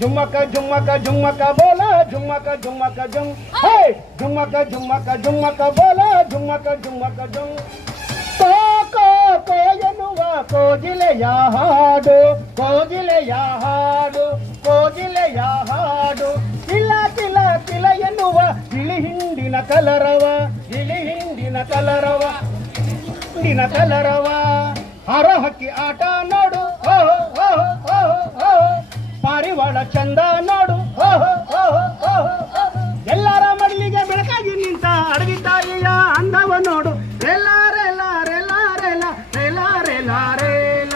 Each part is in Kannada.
झुमक झुमक झुमक बोला झुमक झुमक झुम हे झुमक झुमक झुमक बोला झुमक झुमक झुम ಕೋಯನುವ ಕೋಗಿಲೆಯ ಹಾಡು ಕೋಗಿಲೆಯ ಹಾಡು ಕೋಗಿಲೆಯ ಹಾಡು ಕಿಲ ಕಿಲ ಕಿಲ ಎನ್ನುವ ಗಿಳಿ ಹಿಂಡಿನ ಕಲರವ ಗಿಳಿ ಹಿಂಡಿನ ಕಲರವ ಹಿಂಡಿನ ಕಲರವ ಹರ ಹಕ್ಕಿ ಆಟ ನೋಡು ಪಾರಿವಾಳ ಚಂದ ನೋಡು ಎಲ್ಲರ ಮಡಿಲಿಗೆ ಬೆಳಕಾಗಿ ನಿಂತ ಅಡವಿ ತಾಯಿಯ ಅಂದವ ನೋಡು ರೆಲ ರೆಲ ರೆಲ ರೆಲ ರೆಲ ರೆಲ ರೆಲ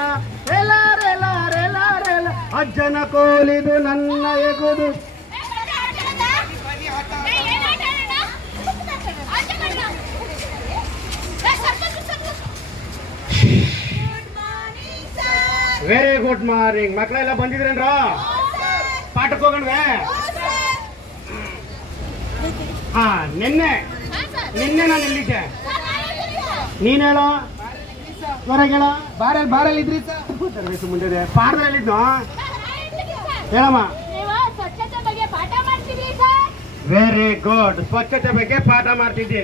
ರೆಲ ರೆಲ ರೆಲ ರೆಲ ಅಜ್ಜನ ಕೋಲಿದು ನನ್ನ ಎಗುದು ವೆರಿ ಗುಡ್ ಮಾರ್ನಿಂಗ್ ಮಕ್ಕಳೆಲ್ಲ ಬಂದಿದ್ರೇನ್ರ ಪಾಠಕ್ಕೆ ಹೋಗಣ್ವೆ ಹಾ ನಿನ್ನೆ ನಾನು ಎಲ್ಲಿದ್ದೆ ನೀನ್ ಹೇಳೋ ಹೊರಗೇಳ ಬಾರಲ್ಲಿ ಇದ್ರಿ ತರಬೇತಿ ಮುಂದೆ ಪಾಠದಲ್ಲಿದ್ದು ಹೇಳಮ್ಮ ವೆರಿ ಗುಡ್ ಸ್ವಚ್ಛತೆ ಬಗ್ಗೆ ಪಾಠ ಮಾಡ್ತಿದ್ದಿ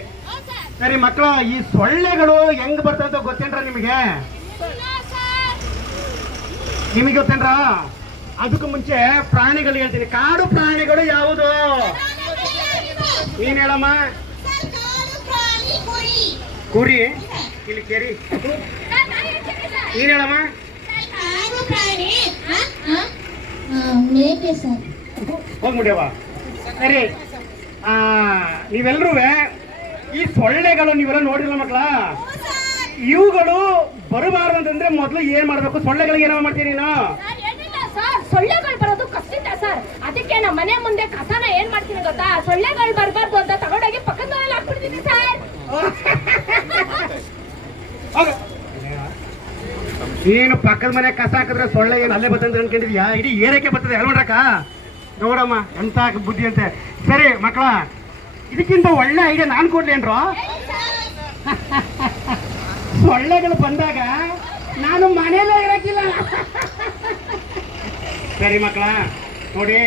ಸರಿ ಮಕ್ಕಳು ಈ ಸೊಳ್ಳೆಗಳು ಹೆಂಗ್ ಬರ್ತಂತ ಗೊತ್ತೇನ್ರ ನಿಮಗೆ ಗೊತ್ತೇನ್ರ ಅದಕ್ಕೂ ಮುಂಚೆ ಪ್ರಾಣಿಗಳು ಹೇಳ್ತೀನಿ ಕಾಡು ಪ್ರಾಣಿಗಳು ಯಾವುದು ನೀನ್ ಹೇಳಮ್ಮ ಕುರಿ ಇಲ್ಲಿ ಕೆರಿ ನೀನ್ ಹೇಳಮ್ಮ ಹೋಗ್ಬಿಡ್ಯವ ಸರಿ ನೀವೆಲ್ರೂ ಈ ಸೊಳ್ಳೆಗಳು ನೀವೆಲ್ಲ ನೋಡಿರಲ್ಲ ಮಕ್ಕಳ ಇವುಗಳು ಬರಬಾರ್ದು ಅಂತಂದ್ರೆ ಮೊದಲು ಏನ್ ಮಾಡ್ಬೇಕು ಸೊಳ್ಳೆಗಳಿಗೆ ಏನೋ ಮಾಡ್ತೀರಿ ನೀನು ಸೊಳ್ಳೆಗಳು ಬರೋದು ಕಷ್ಟಿತ ಸರ್ ಅದಕ್ಕೆ ನಮ್ಮ ಮನೆ ಮುಂದೆ ಕಸನ ಏನ್ ಮಾಡ್ತೀನಿ ಗೊತ್ತಾ ಸೊಳ್ಳೆಗಳು ಬರಬಾರ್ದು ಅಂತ ತಗೊಂಡೋಗಿ ಪಕ್ಕದಲ್ಲಿ ಹಾಕ್ಬಿಡ್ತೀನಿ ಸರ್ ನೀನು ಪಕ್ಕದ ಮನೆ ಕಸ ಹಾಕಿದ್ರೆ ಸೊಳ್ಳೆ ಏನು ಅಲ್ಲೇ ಬರ್ತಂತ ಅನ್ಕೊಂಡಿದ್ಯಾ ಇಡೀ ಏರಕ್ಕೆ ಬರ್ತದೆ ಎಲ್ಲ ನೋಡ್ರಕ್ಕ ನೋಡಮ್ಮ ಎಂತ ಬುದ್ಧಿ ಅಂತೆ ಸರಿ ಮಕ್ಕಳ ಇದಕ್ಕಿಂತ ಒಳ್ಳೆ ಐಡಿಯಾ ನಾನು ಕೊಡ್ಲೇನ್ರು ಸೊಳ್ಳೆಗಳು ಬಂದಾಗ ನಾನು ಮನೆಯಲ್ಲೇ ಇರಕ್ಕಿಲ್ಲ ಸರಿ ಮಕ್ಕಳ ನೋಡಿ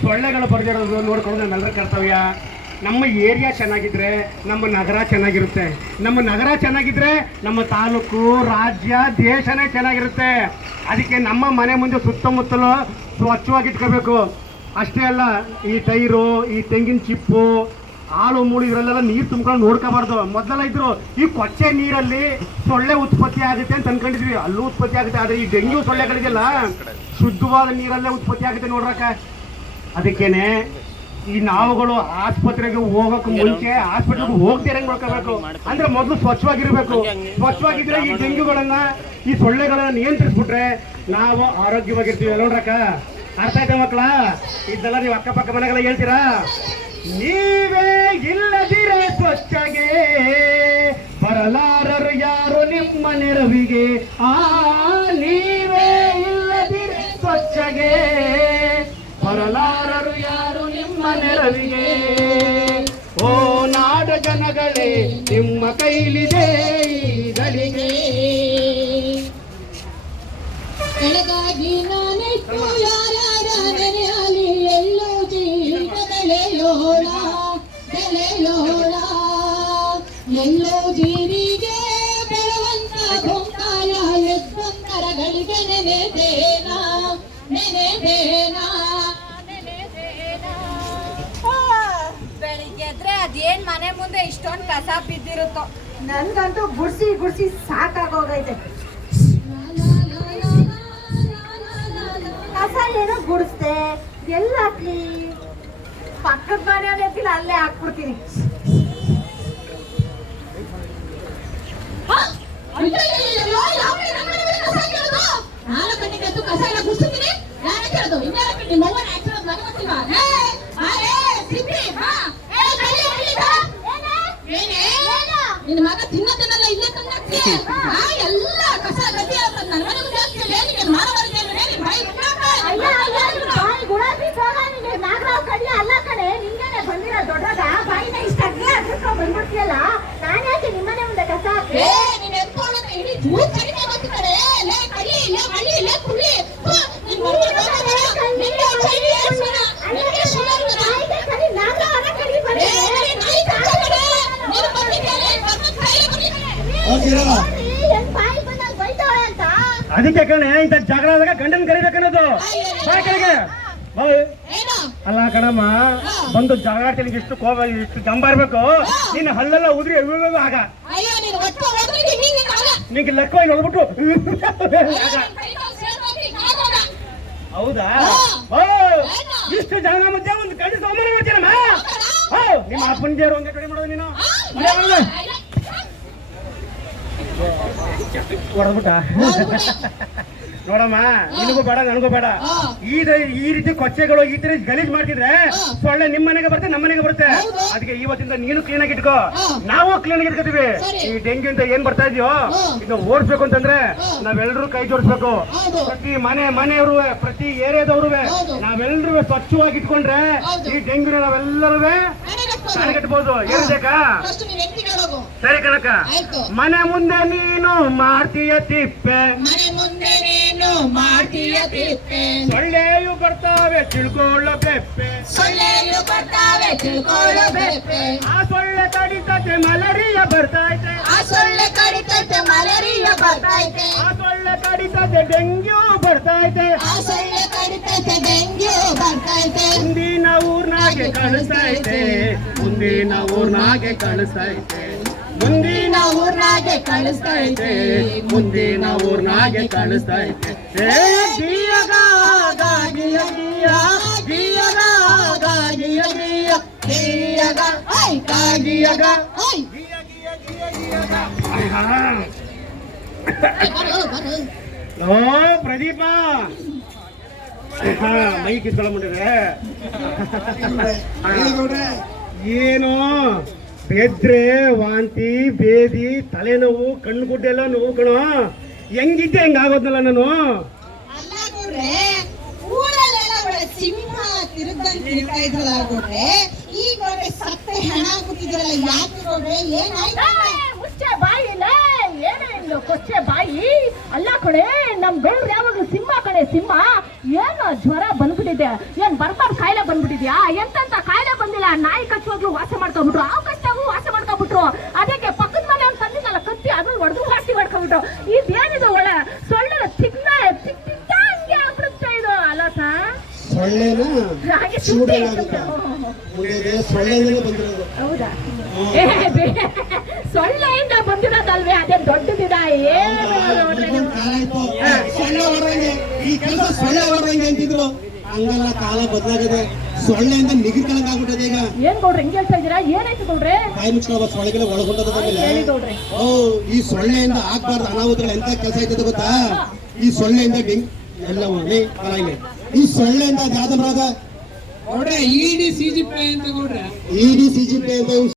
ಸೊಳ್ಳೆಗಳು ಬರ್ದಿರೋದು ನೋಡ್ಕೊಳ್ಳೋದು ನಮ್ಮೆಲ್ಲರ ಕರ್ತವ್ಯ ನಮ್ಮ ಏರಿಯಾ ಚೆನ್ನಾಗಿದ್ರೆ ನಮ್ಮ ನಗರ ಚೆನ್ನಾಗಿರುತ್ತೆ ನಮ್ಮ ನಗರ ಚೆನ್ನಾಗಿದ್ರೆ ನಮ್ಮ ತಾಲೂಕು ರಾಜ್ಯ ದೇಶನೇ ಚೆನ್ನಾಗಿರುತ್ತೆ ಅದಕ್ಕೆ ನಮ್ಮ ಮನೆ ಮುಂದೆ ಸುತ್ತಮುತ್ತಲು ಸ್ವಚ್ಛವಾಗಿ ಇಟ್ಕೋಬೇಕು ಅಷ್ಟೇ ಅಲ್ಲ ಈ ಟೈರು ಈ ತೆಂಗಿನ ಚಿಪ್ಪು ಹಾಲು ಮೂಳು ಇದ್ರಲ್ಲೆಲ್ಲ ನೀರು ತುಂಬ್ಕೊಂಡು ನೋಡ್ಕೋಬಾರ್ದು ಮೊದಲೆಲ್ಲ ಇದ್ರು ಈ ಕೊಚ್ಚೆ ನೀರಲ್ಲಿ ಸೊಳ್ಳೆ ಉತ್ಪತ್ತಿ ಆಗುತ್ತೆ ಅಂತ ಅನ್ಕೊಂಡಿದ್ವಿ ಅಲ್ಲೂ ಉತ್ಪತ್ತಿ ಆಗುತ್ತೆ ಆದರೆ ಈ ಡೆಂಗ್ಯೂ ಸೊಳ್ಳೆಗಳಿಗೆಲ್ಲ ಶುದ್ಧವಾದ ನೀರಲ್ಲೇ ಉತ್ಪತ್ತಿ ಆಗುತ್ತೆ ನೋಡ್ರಕ್ಕ ಅದಕ್ಕೇನೆ ಈ ನಾವುಗಳು ಆಸ್ಪತ್ರೆಗೆ ಹೋಗಕ್ಕೆ ಮುಂಚೆ ಆಸ್ಪತ್ರೆಗೆ ಹೋಗ್ತಿರಂಗ್ ನೋಡ್ಕೋಬೇಕು ಅಂದ್ರೆ ಮೊದಲು ಸ್ವಚ್ಛವಾಗಿರ್ಬೇಕು ಸ್ವಚ್ಛವಾಗಿದ್ರೆ ಈ ಡೆಂಗ್ಯೂಗಳನ್ನ ಈ ಸೊಳ್ಳೆಗಳನ್ನ ನಿಯಂತ್ರಿಸ್ಬಿಟ್ರೆ ನಾವು ಆರೋಗ್ಯವಾಗಿರ್ತೀವಿ ನೋಡ್ರಕ್ಕ ಅರ್ಥ ಆಯ್ತಾ ಮಕ್ಕಳ ಇದೆಲ್ಲ ನೀವು ಅಕ್ಕಪಕ್ಕ ಮನೆಗೆಲ್ಲ ಹೇಳ್ತೀರಾ ನೀವೇ ಇಲ್ಲದಿರೆ ಸ್ವಚ್ಛಗೆ ಬರಲಾರರು ಯಾರು ನಿಮ್ಮ ನೆರವಿಗೆ ನೀವೇ ಇಲ್ಲದಿರೆ ಸ್ವಚ್ಛಗೆ ಬರಲಾರರು ಯಾರು ನಿಮ್ಮ ನೆರವಿಗೆ ಓ ನಾಡ ಜನಗಳೇ ನಿಮ್ಮ ಕೈಲಿದೆ ಗಳಿಗೆ ಬೆಳಗಾಗಿ ನಾನೆತ್ತು ಯಾರ್ಯಾರ ನೆನೆಯಲಿ ಎಲ್ಲೋ ಜೀವ ಬೆಳೆಯೋಣ ಬೆಳೆಯೋಣ ಎಲ್ಲೋ ಜೀರಿಗೆ ಬೆಳೆವಂತ ಗೊಂಕಾಯ ಎದ್ದೊಂದರಗಳಿಗೆ ನೆನೆದೇನಾ ನೆನೆದೇನಾ ಬೆಳಿಗ್ಗೆ ಎದ್ರೆ ಅದೇನ್ ಮನೆ ಮುಂದೆ ಇಷ್ಟೊಂದು ಕಸ ಬಿದ್ದಿರುತ್ತೋ ನನ್ಗಂತೂ ಗುಡ್ಸಿ ಸಾಕಾಗೋಗೈತೆ ಕಸ ಏನೋ ಗುಡಿಸ್ದೆ ಎಲ್ಲ ಹಾಕ್ಲಿ ಪಕ್ಕದ ಮನೆಯವ್ರು ಎದ್ದಿಲ್ಲ ಅಲ್ಲೇ ಹಾಕ್ಬಿಡ್ತೀನಿ ನಾನು ಕಣ್ಣಿಗಂತೂ ಕಸ ಎಲ್ಲ ಗುಡಿಸ್ತೀನಿ ನಾನು ಕೇಳೋದು ಇನ್ಯಾರ ಕಣ್ಣಿ ಮೊಮ್ಮನ ಹಾಕಿರೋದು ನನಗೆ ಗೊತ್ತಿಲ್ವಾ ನಿನ್ನ ಮಗ ತಿನ್ನೋದನ್ನೆಲ್ಲ ಇಲ್ಲೇ ತಂದಾಕ್ತಿ ಎಲ್ಲ ಕಸ ಗದ್ದೆ ನನ್ನ ಮನೆ ಮುಂದೆ ಹಾಕ್ತಿಲ್ಲ ನಿಮಗೆ ಮಾನವರಿಗೆ ಬಾಯಿ ಗುಲಾಬಿ ನಾಗರಾವ್ ಕಡ್ಲಿ ಅಲ್ಲ ಕಡೆ ನಿಂಗೇನೆ ಬಂದಿರೋ ದೊಡ್ಡದ ಬಾಯಿನ ಇಷ್ಟ ಬಂದ್ಬಿಡ್ತೀಯಲ್ಲ ನಾನು ಯಾಕೆ ನಿಮ್ಮನೆ ಮುಂದೆ ಕಸ ನೀನ್ ಎತ್ಕೊಳ್ಳೋದ್ರೆ ಇಡೀ ಜೂರ್ ಕಡಿಮೆ ಗೊತ್ತಿದ್ದಾರೆ ಕಳ್ಳಿ ಇಲ್ಲ ಮಳ್ಳಿ ಇಲ್ಲ ಕುಳ್ಳಿ ಅದಕ್ಕೆ ಕಣೆ ಇಂಥ ಜಗಳ ಆದಾಗ ಗಂಡನ್ ಕರಿಬೇಕನ್ನೋದು. ಬಾ ಕೆಳಗೆ ಬಾ. ಏನು ಅಲ್ಲ ಕಣಮ್ಮ, ಬಂದು ಜಗಳ ಆಡ್ತೀನಿ, ಇಷ್ಟು ಕೋಪ, ಇಷ್ಟು ಜಂಬ ಇರ್ಬೇಕು. ನಿನ್ನ ಹಲ್ಲೆಲ್ಲ ಉದ್ರಿ ಆಗ ಅಯ್ಯೋ ನೀನು ಒಟ್ಟು ಹೊಡೆದ್ರೆ ಹಿಂಗೆ ಆಗ ನಿಂಗೆ ಲೆಕ್ಕವಾಗಿ ನೋಡ್ಬಿಟ್ಟು ಹೌದಾ? ಇಷ್ಟು ಜನ ಮಧ್ಯೆ ಒಂದು ಕಡೆ ಸೋಮವಾರ ಮಾಡ್ತೀನಮ್ಮ. ನಿಮ್ಮ ಅಪ್ಪನ ದೇವರು ಒಂದೇ ಕಡೆ ಮಾಡೋದು ನೀನು ಹೊಡೆದ್ಬಿಟ್ಟ. ನೋಡಮ್ಮ, ನಿನಗೂ ಬೇಡ ನನಗೂ ಬೇಡ. ಈ ರೀತಿ ಕೊಚ್ಚೆಗಳು ಈ ತರ ಗಲೀಜ್ ಮಾಡ್ತಿದ್ರೆ ಸೊಳ್ಳೆ ನಿಮ್ಮ ಮನೆಗೆ ಬರುತ್ತೆ, ನಮ್ಮ ಮನೆಗೆ ಬರುತ್ತೆ. ಅದಕ್ಕೆ ಇವತ್ತಿಂದ ನೀನು ಕ್ಲೀನ್ ಆಗಿ ಇಟ್ಕೋ, ನಾವು ಕ್ಲೀನ್ ಆಗಿ ಇಟ್ಕೋತೀವಿ. ಈ ಡೆಂಗ್ಯೂ ಅಂತ ಏನ್ ಬರ್ತಾ ಇದೆಯೋ ಇದನ್ನ ಓಡಿಸ್ಬೇಕು ಅಂತಂದ್ರೆ ನಾವೆಲ್ಲರೂ ಕೈ ಜೋಡಿಸ್ಬೇಕು. ಪ್ರತಿ ಮನೆಯವರು, ಪ್ರತಿ ಏರಿಯಾದವ್ರು ನಾವೆಲ್ಲರೂ ಸ್ವಚ್ಛವಾಗಿ ಇಟ್ಕೊಂಡ್ರೆ ಈ ಡೆಂಗ್ಯೂನ ನಾವೆಲ್ಲರೂ ತಡೆಗಟ್ಟಬಹುದು. ಏನ್ ಬೇಕಾ? ಸರಿ ಕಣಕ್ಕ. ಮನೆ ಮುಂದೆ ನೀನು ಮಾಡ್ತೀಯ ತಿಪ್ಪೆ, ಮನೆ ಮುಂದೆ ನೀನು ಮಾಡ್ತೀಯ ತಿಪ್ಪೆ, ಸೊಳ್ಳೆಯು ಬರ್ತಾವೆ ತಿಳ್ಕೊಳ್ಳೋ ಬೆಪ್ಪೆ, ಸೊಳ್ಳೆಯು ಬರ್ತಾವೆ ತಿಳ್ಕೊಳ್ಳೋ ಬೆಪ್ಪೆ. ಆ ಸೊಳ್ಳೆ ಕಡಿತತೆ ಮಲೇರಿಯಾ ಬರ್ತೈತೆ, ಆ ಸೊಳ್ಳೆ ಕಡಿತೈತೆ ಮಲೇರಿಯಾ ಬರ್ತೈತೆ, ಆ ಸೊಳ್ಳೆ ಕಡಿತತೆ ಡೆಂಗ್ಯೂ ಬರ್ತೈತೆ, ಆ ಸೊಳ್ಳೆ ಕಡಿತೈತೆ ಡೆಂಗ್ಯೂ ಬರ್ತೈತೆ. ಮುಂದಿನ ಊರ್ನಾಗೆ ಕಳಿಸ್ತೈತೆ, ಮುಂದಿನ ಊರ್ನಾಗೆ ಕಳಿಸ್ತೈತೆ, ಮುಂದಿನ ಊರ್ನಾಗೆ ಕಳಿಸ್ತೈತೆ, ಮುಂದಿನ ಊರ್ನಾಗೆ ಕಳಿಸ್ತೈತೆ. ಗಿಯಗ ಗಾಗಿಯ ಗಿಯ, ಗಿಯಗ ಗಾಗಿಯ ಗಿಯ, ಗಿಯಗ ಗಾಗಿಯಗ ಓಯ್ ಗಿಯ ಗಿಯ ಗಿಯ ಗಿಯಗ. ಬರು ಓ ಪ್ರದೀಪ, ಮೈ ಕಿತ್ಕೊಳ್ಳಂಬಿಟ್ಟಿದೆ. ಏನು ಬೆದ್ರೆ ವಾಂತಿ ಬೇದಿ ತಲೆನೋವು ಕಣ್ಣು ಗುಡ್ಡೆಲ್ಲ ನೋವು ಕಣೋ. ಹೆಂಗಿದ್ದೆ ಹೆಂಗಾಗೋದ್ನಲ್ಲ ನಾನು. ಅಲ್ಲ ನೋಡ್ರೆ ಊರಲ್ಲೆಲ್ಲ ಒಳ್ಳೆ ಸಿಂಹ ತಿರುಗಂಗ್ ತಿರುಗ್ತಾ ಇದ್ರಲ್ಲ ನೋಡ್ರೆ, ಈಗ ನೋಡ್ರೆ ಸತ್ತೆ ಹೆಣ ಹಾಕ್ಬಿಟ್ಟಿದ್ರಲ್ಲ, ಯಾಕೆ ನೋಡ್ರೆ ಏನಾಯ್ತು? ಮುಚ್ಚೆ ಬಾಯಿಲ್ಲ, ಏನೇನು ಕೊಚ್ಚೆ ಬಾಯಿ. ಅಲ್ಲ ಕಡೆ ನಮ್ ಗೌಡ್ರು ಯಾವಾಗ್ಲೂ ಸಿಂಹ ಕಡೆ ಸಿಂಹ. ಏನು ಜ್ವರ ಬಂದ್ಬಿಟ್ಟಿದೆ, ಏನ್ ಬರ್ಬಾರ್ದು ಕಾಯಿಲೆ ಬಂದ್ಬಿಟ್ಟಿದ್ಯಾ? ಎಂತೆಂತ ಕಾಯಿಲೆ ಬಂದಿಲ್ಲ, ನಾಯಿ ಕಚ್ಚುವಾಗ್ಲೂ ವಾಸ ಮಾಡ್ಕೊಂಡ್ಬಿಟ್ರು, ಹಾವು ಕಚ್ಚಾಗೂ ವಾಸ ಮಾಡ್ಕೊಂಡ್ಬಿಟ್ರು. ಅದಕ್ಕೆ ಪಕ್ಕದ ಮನೆ ಅವ್ನು ತಂದಿದ್ದಲ್ಲ ಕತ್ತಿ, ಅದ್ರಲ್ಲಿ ಹೊಡೆದು ವಾಸಿ ಮಾಡ್ಕೊಂಡ್ಬಿಟ್ರು. ಇದೇನಿದು ಒಳ್ಳೆ ಸೊಳ್ಳೆ ಚಿಕ್ಕ ಚಿಕ್ಕ ಹಂಗೆ ಆಗ್ಬಿಡುತ್ತೆ ಇದು. ಅಲ್ಲ ಸರ್ ಸೊಳ್ಳೆನ ಹಾಗೆ ಸುದ್ದಿ ಸೊಳ್ಳೆಯಿಂದಲೇ ಬಂದಿರೋದು. ಹೌದಾ? ಸೊಳ್ಳೆಯಿಂದ ಬಂದಿರೋದಲ್ವೇ, ಅದೇ ದೊಡ್ಡದಿದ. ಸೊಳ್ಳೆ ಹೊರಗೆ ಈ ಕೆಲಸ ಸೊಳ್ಳೆ ಹೊರಗೆ ಅಂತಿದ್ರು, ಹಂಗಲ್ಲ, ಕಾಲ ಬದಲಾಗಿದೆ. ಸೊಳ್ಳೆಯಿಂದ ನಿಗಿರ್ಕಳಂಗ್ ಆಗ್ಬಿಟ್ಟದೆ ಈಗ. ಏನ್ ಗೌಡ್ರೆ ಹಿಂಗ್ ಹೇಳ್ತಾ ಇದೀರಾ? ಏನಾಯ್ತು ಗೌಡ್ರೆ? ಬಾಯಿ ಮುಚ್ಕೊಳ್ಳೋ ಸೊಳ್ಳೆಗೆಲ್ಲ ಒಳಗೊಂಡದಾಗಲ್ಲ. ಹೇಳಿ ಗೌಡ್ರೆ. ಓ, ಈ ಸೊಳ್ಳೆಯಿಂದ ಆಗ್ಬಾರ್ದು ಅನಾಹುತಗಳು ಎಂತ ಕೆಲಸ ಆಯ್ತದೆ ಗೊತ್ತಾ? ಈ ಸೊಳ್ಳೆಯಿಂದ ಎಲ್ಲವೂ ಈ ಸೊಳ್ಳೆಯಿಂದ ಯಾವ್ದು ಬರೋದ? ಗೌಡ್ರೆ ಇಡಿ ಸಿಜಿಪಿ ಅಂತ ಗೌಡ್ರೆ ಇಡಿ ಸಿಜಿಪಿ ಅಂತ